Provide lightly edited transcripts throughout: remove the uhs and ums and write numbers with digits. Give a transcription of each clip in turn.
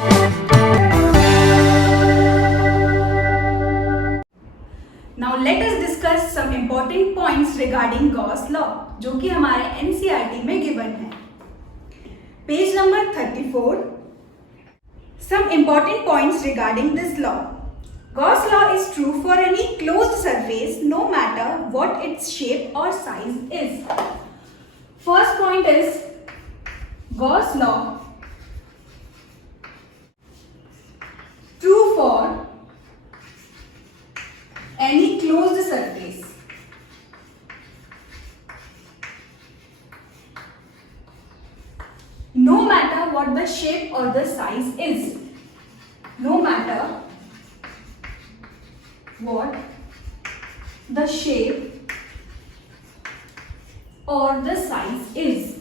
Now let us discuss some important points regarding Gauss law, जो कि हमारे NCERT में given है. Page number 34. Some important points regarding this law. Gauss law is true for any closed surface, no matter what its shape or size is. First point is Gauss law true for any closed surface. No matter what the shape or the size is. No matter what the shape or the size is.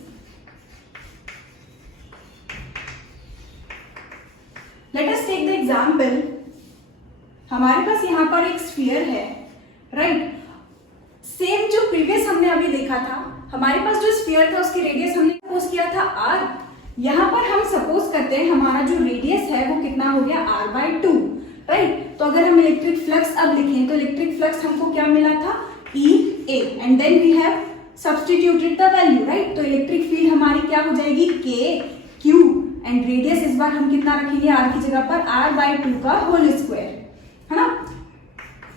Let us take the example. हमारे पास यहाँ पर एक sphere है, right? Same जो previous हमने अभी देखा था, हमारे पास जो स्फीयर था उसकी रेडियस हमने सपोज किया था r. यहाँ पर हम सपोज करते हैं हमारा जो रेडियस है वो कितना हो गया r/2, राइट? तो अगर हम इलेक्ट्रिक फ्लक्स अब लिखें तो इलेक्ट्रिक फ्लक्स हमको क्या मिला था EA and then we have substituted the value, right? तो इलेक्ट्रिक फील्ड हमारी क्या हो जाएगी KQ एंड रेडियस इस बार हम कितना रखेंगे r की जगह पर r/2 का होल स्क्वायर, है ना,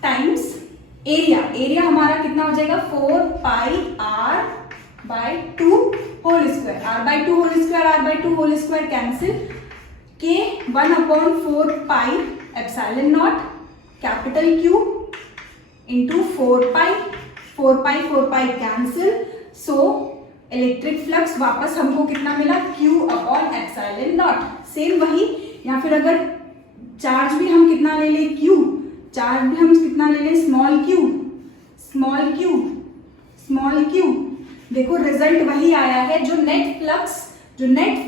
टाइम्स एरिया हमारा कितना हो जाएगा 4πr/2 whole square. r/2 whole square r/2 whole square cancel, k 1/4 epsilon naught capital Q into 4π cancel. So electric flux वापस हमको कितना मिला Q/एप्सिलॉन नॉट. सेम वही, या फिर अगर चार्ज भी हम कितना ले लें Q, चार्ज भी हम कितना ले लें स्मॉल q. देखो रिजल्ट वही आया है जो नेट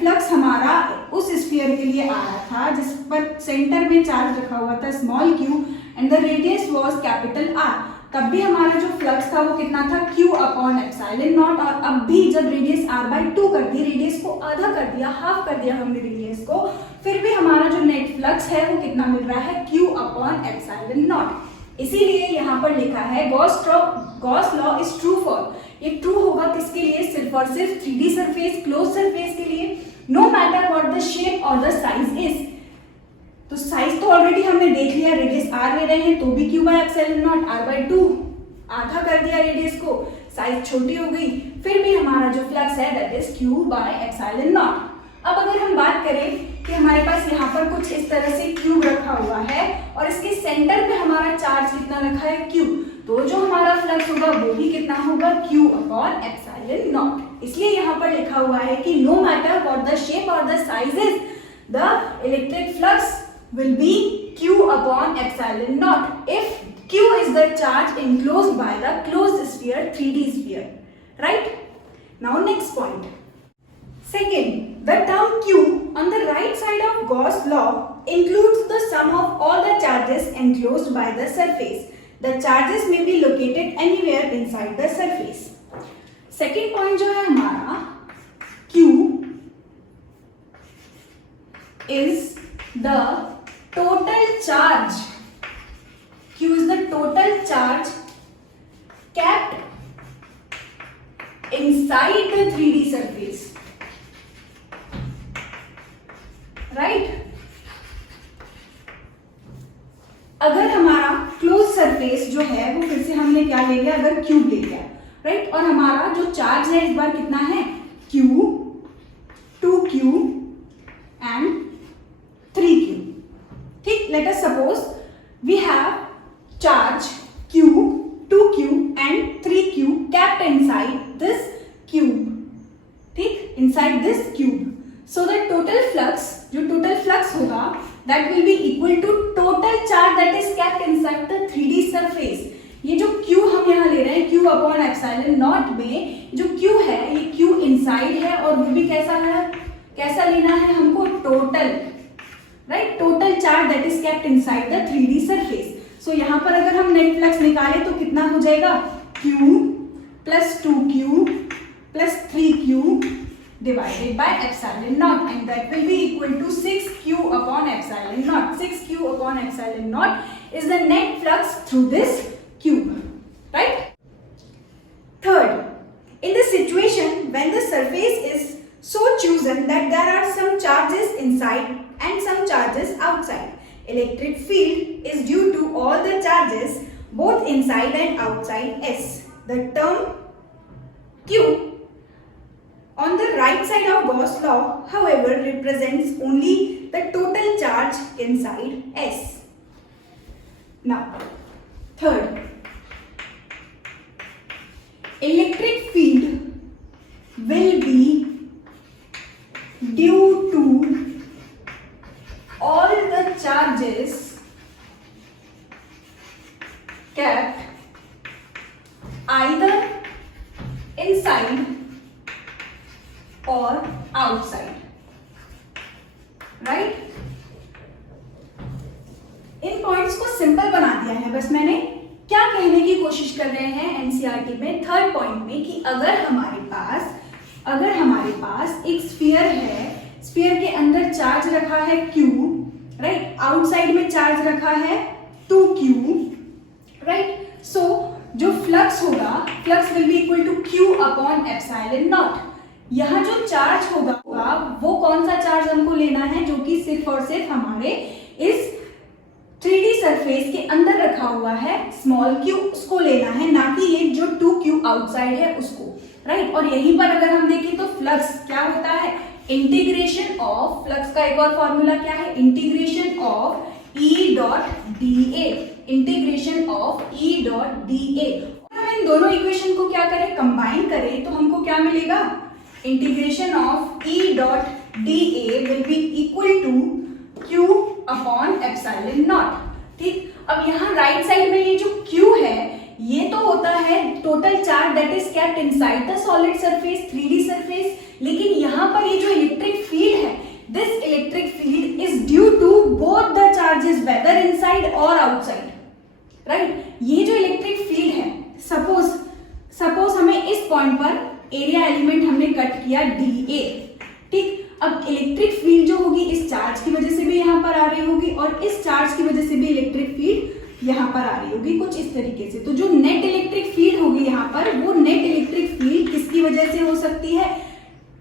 फ्लक्स हमारा उस स्फीयर के लिए आया था जिस पर सेंटर में चार्ज रखा हुआ था small q and the radius was capital R. तब भी हमारा जो फ्लक्स था वो कितना था Q/एप्सिलॉन नॉट. और अब भी जब रेडियस r/2 कर दी, रेडियस को आधा कर दिया, हाफ कर दिया हमने रेडियस को, फिर भी हमारा जो नेट फ्लक्स है वो कितना मिल रहा है Q/एप्सिलॉन नॉट. इसीलिए यहाँ पर लिखा है Gauss law is true for. ये ट्रू होगा किसके लिए? सिर्फ और सिर्फ 3D सरफेस, क्लोज सरफेस के लिए. No matter what the shape और द साइज इज. तो साइज तो ऑलरेडी हमने देख लिया, रेडियस r ले रहे हैं तो भी Q/एप्सिलॉन नॉट, r/2 आधा कर दिया रेडियस को, साइज छोटी हो गई, फिर भी हमारा जो फ्लक्स है दैट इज Q/एप्सिलॉन नॉट. अब अगर हम बात करें कि हमारे पास यहाँ पर कुछ इस तरह से क्यूब रखा हुआ है और इसके सेंटर पे हमारा चार्ज कितना रखा है Q, तो जो हमारा फ्लक्स होगा वो भी कितना होगा Q/एप्सिलॉन नॉट. इसलिए यहाँ पर लिखा हुआ है कि no matter what the shape और the size is, the electric flux will be Q/एप्सिलॉन naught if Q is the charge enclosed by the closed sphere, 3D sphere, right? Now next point. Second, the term Q on the right side of Gauss law includes the sum of all the charges enclosed by the surface. The charges may be located anywhere inside the surface. Second point जो है हमारा Q is the total charge. Q is the total charge kept inside the 3D surface, right? अगर हमारा close surface जो है वो फिर से हमने क्या ले लिया, अगर क्यूब ले लिया, राइट? और हमारा जो चार्ज है इस बार कितना है Q, 2Q and 3Q. ठीक, let us suppose we have charge Q, 2Q and 3Q kept inside this cube. ठीक, inside this cube. So the total flux, जो total flux होगा that will be equal to total charge that is kept inside the 3D surface. ये जो Q हम यहाँ ले रहे हैं Q/एप्सिलॉन नॉट में जो Q है ये Q inside है और वो भी कैसा है, कैसा लेना है हमको total, right? Total charge that is kept inside the 3D surface. So यहाँ पर अगर हम नेट फ्लक्स निकालें तो कितना हो जाएगा Q + 2Q + 3Q divided by epsilon naught, and that will be equal to 6q upon epsilon naught. 6q upon epsilon naught is the net flux through this cube, right? Third, in the situation when the surface is so chosen that there are some charges inside and some charges outside, electric field is due to all the charges both inside and outside S. The term Q on the right side of Gauss law, however, represents only the total charge inside S. Now, third, electric field will be due to all the charges kept either inside or outside, right? In points को simple बना दिया है बस मैंने। क्या कहने की कोशिश कर रहे हैं एनसीईआरटी में थर्ड पॉइंट में कि अगर हमारे पास एक स्फीयर है, स्फीयर के अंदर चार्ज रखा है Q, राइट, आउटसाइड में चार्ज रखा है 2Q, राइट, सो जो फ्लक्स होगा, flux will be equal to Q upon epsilon naught. यहाँ जो चार्ज होगा वो कौन सा चार्ज हमको लेना है, जो कि सिर्फ और सिर्फ हमारे इस 3D सरफेस के अंदर रखा हुआ है स्मॉल q, उसको लेना है, ना कि ये जो 2q आउटसाइड है उसको, राइट। और यहीं पर अगर हम देखें तो फ्लक्स क्या होता है, इंटीग्रेशन ऑफ, फ्लक्स का एक और फॉर्मूला क्या है, integration of E dot dA, integration of E dot dA। हम इन दोनों इक्वेशन को क्या करें, कंबाइन करें, तो हमको क्या मिलेगा, integration of E dot dA will be equal to Q upon epsilon naught, ठीक। अब यहाँ राइट साइड में ये जो Q है, ये तो होता है total charge that is kept inside the solid surface, 3D surface, लेकिन यहाँ पर ये जो इलेक्ट्रिक फील्ड है, this electric field is due to both the charges whether inside और आउटसाइड, राइट। ये जो इलेक्ट्रिक फील्ड है, सपोज हमें इस पॉइंट पर एरिया एलिमेंट हमने कट किया dA, ठीक। अब इलेक्ट्रिक फील्ड जो होगी इस चार्ज की वजह से भी यहाँ पर आ रही होगी और इस चार्ज की वजह से भी इलेक्ट्रिक फील्ड यहाँ पर आ रही होगी, कुछ इस तरीके से। तो जो नेट इलेक्ट्रिक फील्ड होगी यहाँ पर, वो नेट इलेक्ट्रिक फील्ड किसकी वजह से हो सकती है,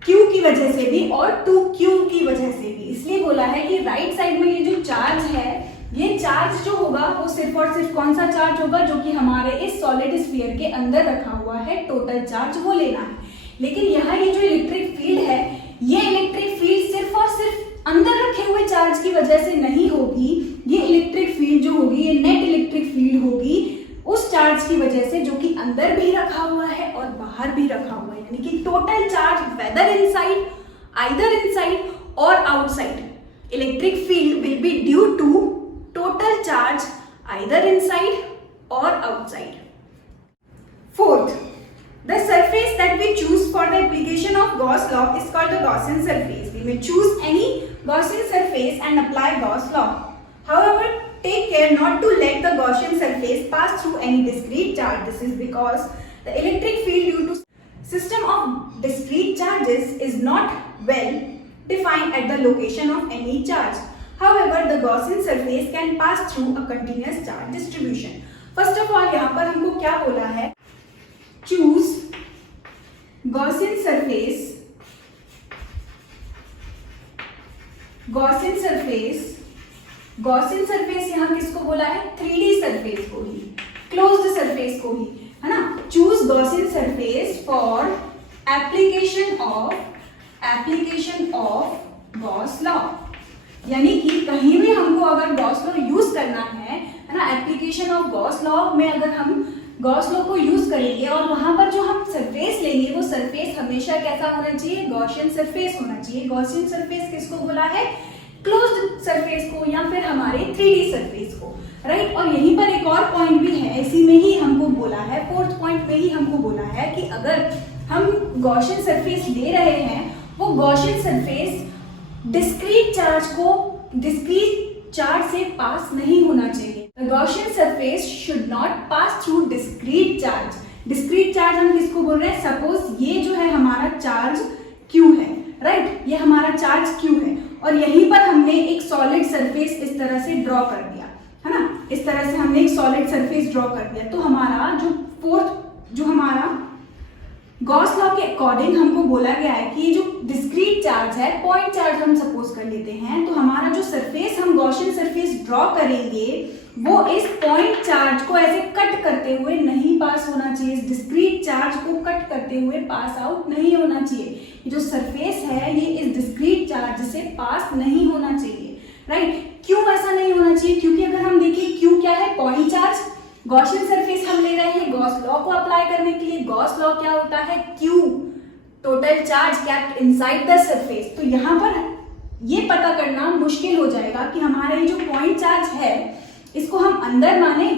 Q की वजह से भी और 2Q की वजह से भी। इसलिए बोला है कि राइट साइड में ये जो चार्ज है, ये चार्ज जो होगा वो सिर्फ और सिर्फ कौन सा चार्ज होगा, जो कि हमारे इस सॉलिड स्फीयर के अंदर रखा हुआ है, टोटल चार्ज वो लेना है। लेकिन यहाँ ये जो इलेक्ट्रिक फील्ड है, ये इलेक्ट्रिक फील्ड सिर्फ और सिर्फ अंदर रखे हुए चार्ज की वजह से नहीं होगी, ये इलेक्ट्रिक फील्ड जो होगी, ये नेट इलेक्ट्रिक फील्ड होगी उस चार्ज की वजह से जो कि अंदर भी रखा हुआ है और बाहर भी रखा हुआ है, यानी कि total charge whether inside, either inside और outside, electric field will be due to total charge either inside और outside. Fourth, the surface that we choose for the application of Gauss law is called the Gaussian surface. We may choose any Gaussian surface and apply Gauss law. However, take care not to let the Gaussian surface pass through any discrete charge. This is because the electric field due to system of discrete charges is not well defined at the location of any charge. However, the Gaussian surface can pass through a continuous charge distribution. First of all, यहाँ पर हमको क्या बोला है, choose Gaussian surface, Gaussian surface, Gaussian surface यहाँ किसको बोला है, 3D सरफेस को ही, क्लोज्ड सरफेस को ही, है ना। choose Gaussian surface for application of Gauss law, यानी कि कहीं भी हमको अगर Gauss law यूज करना है ना, एप्लीकेशन ऑफ Gauss law में अगर हम गॉस लॉ को यूज करेंगे और वहां पर जो हम सरफेस लेंगे, वो सरफेस हमेशा कैसा होना चाहिए, गॉसियन सरफेस होना चाहिए। गॉसियन सरफेस किसको बोला है, क्लोज्ड सरफेस को या फिर हमारे 3D सरफेस को, राइट। और यहीं पर एक और पॉइंट भी है, इसी में ही हमको बोला है, फोर्थ पॉइंट में ही हमको बोला है कि अगर हम गॉसियन सरफेस ले रहे हैं, वो गॉसियन सरफेस डिस्क्रीट चार्ज से पास नहीं होना चाहिए। The Gaussian surface should not pass through discrete charge. Discrete charge हम किसको बोल रहे हैं, सपोज ये जो है हमारा चार्ज Q है, राइट, ये हमारा चार्ज Q है और यहीं पर हमने एक सॉलिड सरफेस इस तरह से ड्रॉ कर दिया, है ना, इस तरह से हमने एक सॉलिड सरफेस ड्रॉ कर दिया। तो हमारा जो हमारा गॉस लॉ के अकॉर्डिंग हमको बोला गया है कि जो डिस्क्रीट चार्ज है, पॉइंट चार्ज हम सपोज कर लेते हैं, तो हमारा जो सरफेस हम गॉसियन सरफेस ड्रॉ करेंगे वो इस पॉइंट चार्ज को ऐसे कट करते हुए नहीं पास होना चाहिए, इस डिस्क्रीट चार्ज को कट करते हुए पास आउट नहीं होना चाहिए। ये जो सरफेस है ये इस डिस्क्रीट चार्ज से पास नहीं होना चाहिए, राइट। क्यों ऐसा नहीं होना चाहिए? क्योंकि अगर हम देखें क्यू क्या है, पॉइंट चार्ज, गॉसियन सरफेस हम ले रहे हैं गॉस लॉ को अप्लाई करने के लिए। गॉस लॉ क्या होता है, Q total charge kept inside the surface. तो यहाँ पर ये पता करना मुश्किल हो जाएगा कि हमारा ये जो पॉइंट चार्ज है इसको हम अंदर माने,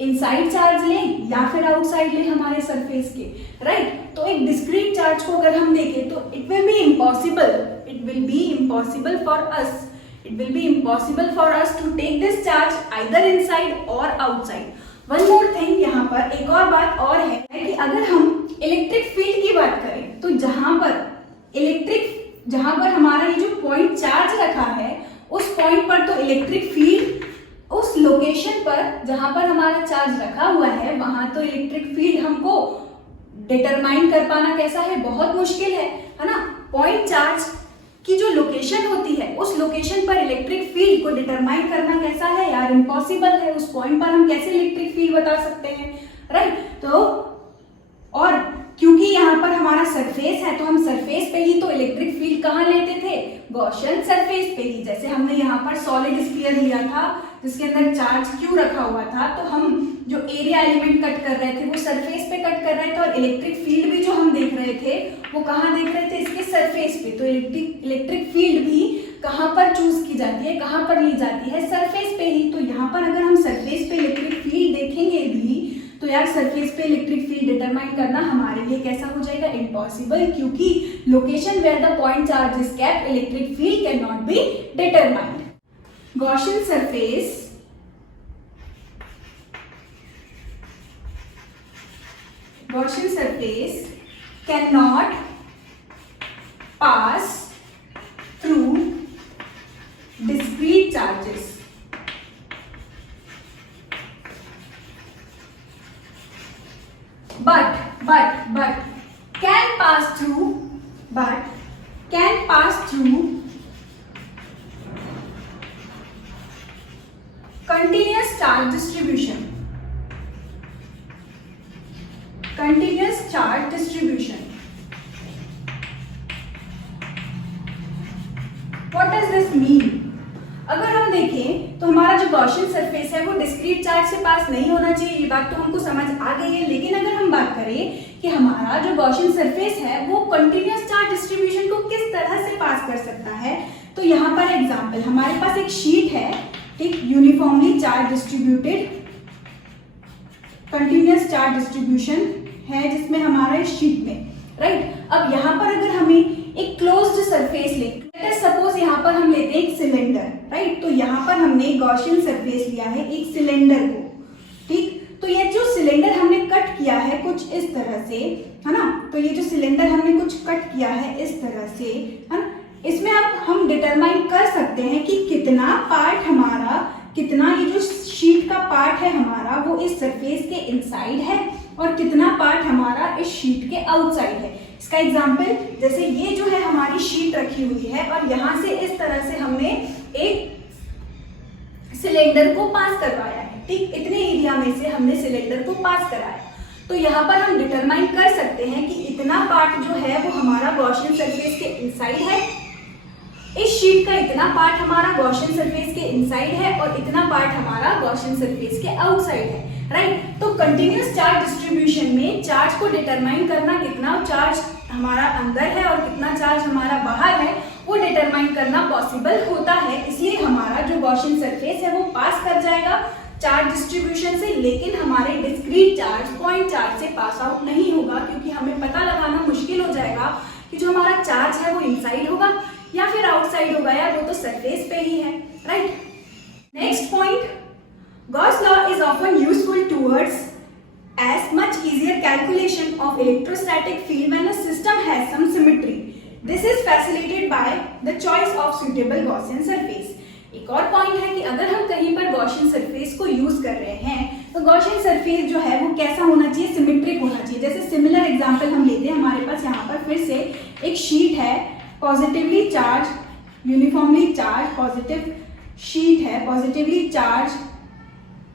इनसाइड चार्ज लें या फिर आउटसाइड लें हमारे सरफेस के, राइट। तो एक डिस्क्रीट चार्ज को अगर हम देखें तो it will be impossible for us to take this charge either inside और आउटसाइड। वन मोर थिंग, यहाँ पर एक और बात और है कि अगर हम इलेक्ट्रिक फील्ड की बात करें तो जहां पर हमारा ये जो पॉइंट चार्ज रखा है उस पॉइंट पर तो इलेक्ट्रिक फील्ड, उस लोकेशन पर जहां पर हमारा चार्ज रखा हुआ है वहां तो इलेक्ट्रिक फील्ड हमको डिटरमाइन कर पाना कैसा है, बहुत मुश्किल है ना। पॉइंट चार्ज की जो लोकेशन होती है उस लोकेशन पर इलेक्ट्रिक फील्ड को डिटरमाइन करना कैसा है यार, इम्पॉसिबल है। उस पॉइंट पर हम कैसे इलेक्ट्रिक फील्ड बता सकते हैं, राइट। तो और क्योंकि यहाँ पर हमारा सरफेस है तो हम सरफेस पे ही तो इलेक्ट्रिक फील्ड कहाँ लेते थे, गॉसियन सरफेस पे ही। जैसे हमने यहाँ पर सॉलिड स्फीयर लिया था जिसके अंदर चार्ज क्यू रखा हुआ था, तो हम जो एरिया एलिमेंट कट कर रहे थे वो सरफेस पे कट कर रहे थे और इलेक्ट्रिक फील्ड भी जो हम देख रहे थे वो कहाँ देख रहे थे, इसके सरफेस पे। तो इलेक्ट्रिक फील्ड भी कहाँ पर चूज की जाती है, कहाँ पर ली जाती है, सरफेस पे ही। तो यहाँ पर अगर हम सरफेस पे इलेक्ट्रिक फील्ड देखेंगे भी तो यार सरफेस पे इलेक्ट्रिक फील्ड डिटरमाइन करना हमारे लिए कैसा हो जाएगा, इम्पॉसिबल, क्योंकि location where the point charge is kept electric field can not be determined. Gaussian surface cannot pass through discrete charges. But can pass through continuous charge distribution. What does this mean? अगर हम देखें तो हमारा जो Gaussian surface है वो discrete charge से पास नहीं होना चाहिए, ये बात तो हमको समझ आ गई है। लेकिन अगर हम बात करें कि हमारा जो गॉसियन सरफेस है वो कंटिन्यूअस चार्ज डिस्ट्रीब्यूशन को किस तरह से पास कर सकता है, तो यहाँ पर एग्जांपल, हमारे पास एक शीट है, ठीक, uniformly charge distributed continuous charge distribution है जिसमें हमारा इस शीट में, राइट। अब यहाँ पर अगर हमें एक क्लोज्ड सरफेस लें, सपोज यहाँ पर हम लेते हैं एक सिलेंडर, राइट। तो यहाँ पर हमने गॉसियन सरफेस लिया है एक सिलेंडर को, ठीक। तो ये जो सिलेंडर हमने कट किया है कुछ इस तरह से, है ना, तो ये जो सिलेंडर हमने कुछ कट किया है इस तरह से, है ना, इसमें अब हम डिटरमाइन कर सकते हैं कि कितना पार्ट हमारा, कितना ये जो शीट का पार्ट है हमारा वो इस सरफेस के इनसाइड है और कितना पार्ट हमारा इस शीट के आउटसाइड है। इसका एग्जांपल, जैसे ये जो है हमारी शीट रखी हुई है और यहाँ से इस तरह से हमने एक सिलेंडर को पास करवाया है, ठीक, इतने एरिया में से हमने सिलेंडर को पास कराया। तो यहाँ पर हम डिटरमाइन कर सकते हैं कि इतना पार्ट जो है वो हमारा गॉसियन सरफेस के इनसाइड है, इस शीट का इतना पार्ट हमारा गॉसियन सरफेस के इनसाइड है और इतना पार्ट हमारा गॉसियन सरफेस के आउटसाइड है, राइट। तो कंटिन्यूअस चार्ज डिस्ट्रीब्यूशन में चार्ज को डिटरमाइन करना, कितना चार्ज हमारा अंदर है और कितना चार्ज हमारा बाहर है, वो डिटरमाइन करना पॉसिबल होता है। इसलिए हमारा जो गॉसियन सरफेस है वो पास कर जाएगा चार्ज डिस्ट्रीब्यूशन से, लेकिन हमारे डिस्क्रीट चार्ज, पॉइंट चार्ज से पास आउट नहीं होगा, क्योंकि हमें पता लगाना मुश्किल हो जाएगा कि जो हमारा चार्ज है वो इनसाइड होगा या फिर आउटसाइड होगा, यार वो तो सरफेस पे ही है, right. Next point, Gauss law is often useful towards as much easier calculation of electrostatic field when a system has some symmetry. This is facilitated by the choice of suitable Gaussian surface. एक और point है कि अगर हम कहीं पर Gaussian surface को use कर रहे हैं तो गॉसियन सरफेस जो है वो कैसा होना चाहिए, सिमेट्रिक होना चाहिए। जैसे सिमिलर एग्जांपल हम लेते हैं, हमारे पास यहाँ पर फिर से एक शीट है, positively charge, uniformly charge positive sheet है, पॉजिटिवली चार्ज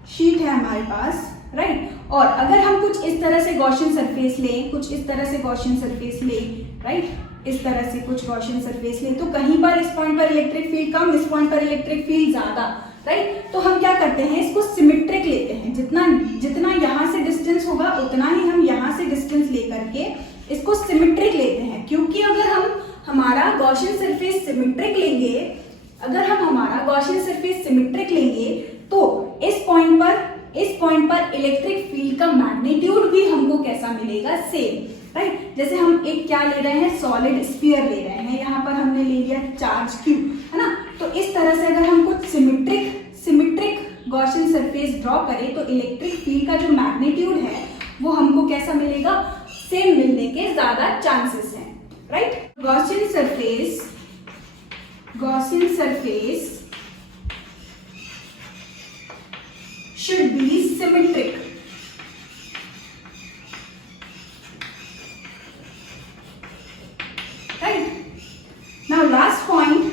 शीट है हमारे पास, राइट। और अगर हम कुछ इस तरह से गॉसियन सरफेस लें, कुछ इस तरह से गॉसियन सरफेस लें, राइट, इस तरह से कुछ गॉसियन सरफेस लें, तो कहीं पर इस पॉइंट पर इलेक्ट्रिक फील्ड कम, इस पॉइंट पर इलेक्ट्रिक फील्ड ज्यादा, राइट। तो हम क्या करते हैं, इसको सिमेट्रिक लेते हैं। जितना यहाँ से डिस्टेंस होगा उतना ही हम यहाँ से डिस्टेंस लेकर के इसको सिमेट्रिक लेते हैं। क्योंकि अगर हम हमारा गॉसियन सरफेस सिमेट्रिक लेंगे, अगर हम हमारा गॉसियन सरफेस सिमेट्रिक लेंगे तो इस पॉइंट पर इलेक्ट्रिक फील्ड का मैग्नीट्यूड भी हमको कैसा मिलेगा, सेम, राइट। जैसे हम एक क्या ले रहे हैं, सॉलिड स्फीयर ले रहे हैं, यहाँ पर हमने ले लिया चार्ज क्यू, है ना। तो इस तरह से अगर हम कुछ सिमेट्रिक गॉसियन सरफेस ड्रॉ करें तो इलेक्ट्रिक फील्ड का जो मैग्नीट्यूड है वो हमको कैसा मिलेगा, सेम मिलने के ज्यादा चांसेस हैं, right. Gaussian surface should be symmetric, right? Now last point,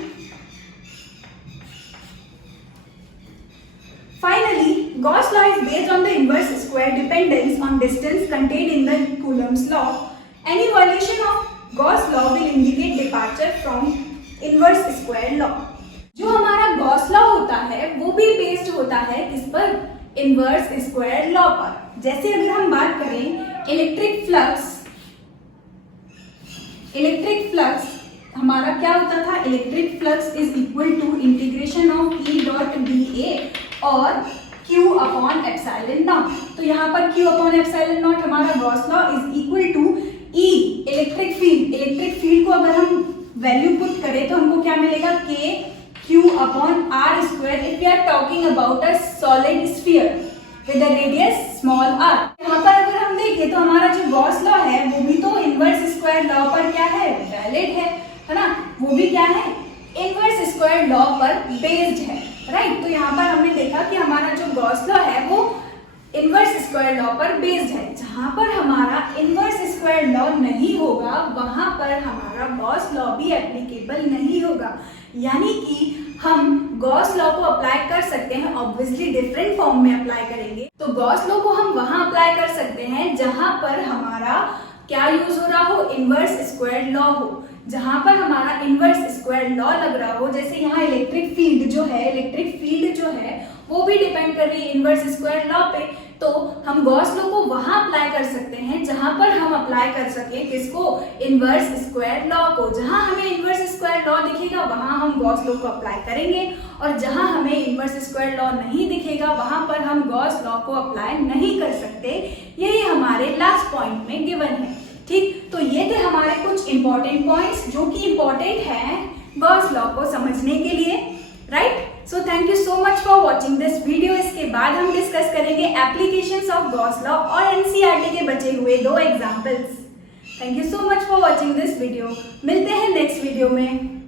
finally Gauss law is based on the inverse square dependence on distance contained in the Coulomb's law. Any violation of Gauss law will indicate departure from inverse square law. जो हमारा Gauss law होता है वो भी based होता है किस पर, इनवर्स स्क्वायर लॉ पर। जैसे अगर हम बात करें इलेक्ट्रिक फ्लक्स हमारा क्या होता था, electric flux is equal to integration of E dot D A और Q अपॉन एप्सिलॉन नॉट। तो यहाँ पर Q अपॉन एप्सिलॉन नॉट हमारा Gauss law is equal to E electric field को अगर हम वैल्यू पुट करें तो हमको क्या मिलेगा, K Q upon R square if we are talking about a solid sphere with a radius small r। यहाँ पर अगर हम देखें तो हमारा जो गॉस लॉ है वो भी तो इनवर्स स्क्वायर लॉ पर क्या है, वैलिड है ना। वो भी क्या है, इनवर्स स्क्वायर लॉ पर बेस्ड है, राइट। तो यहाँ पर हमने देखा कि हमारा जो गॉस लॉ है वो इनवर्स स्क्वायर लॉ पर बेस्ड है। जहां पर हमारा इनवर्स स्क्वायर लॉ नहीं होगा वहां पर हमारा गॉस लॉ भी एप्लीकेबल नहीं होगा। यानी कि हम गॉस लॉ को अप्लाई कर सकते हैं, ऑब्वियसली डिफरेंट फॉर्म में अप्लाई करेंगे। तो गॉस लॉ को हम वहां अप्लाई कर सकते हैं जहां पर हमारा क्या यूज हो रहा हो, इनवर्स स्क्वायर लॉ हो। जहां पर हमारा इनवर्स स्क्वायर लॉ लग रहा हो, जैसे यहाँ इलेक्ट्रिक फील्ड जो है वो भी डिपेंड कर रही है इनवर्स स्क्वायर लॉ पे, तो हम गॉस लॉ को वहां अप्लाई कर सकते हैं जहां पर हम अप्लाई कर सके किसको, इनवर्स स्क्वायर लॉ को। जहां हमें इनवर्स स्क्वायर लॉ दिखेगा वहां हम गॉस लॉ को अप्लाई करेंगे, और जहां हमें इनवर्स स्क्वायर लॉ नहीं दिखेगा वहां पर हम गॉस लॉ को अप्लाई नहीं कर सकते। यही हमारे लास्ट पॉइंट में गिवन है, ठीक। तो ये थे हमारे कुछ इंपॉर्टेंट पॉइंट्स जो कि इंपॉर्टेंट है गॉस लॉ को समझने के लिए, right. So thank you so much for watching this video. इसके बाद हम डिस्कस करेंगे एप्लीकेशंस ऑफ गॉस लॉ और एनसीईआरटी के बचे हुए 2 examples. Thank you so much for watching this video. मिलते हैं नेक्स्ट वीडियो में।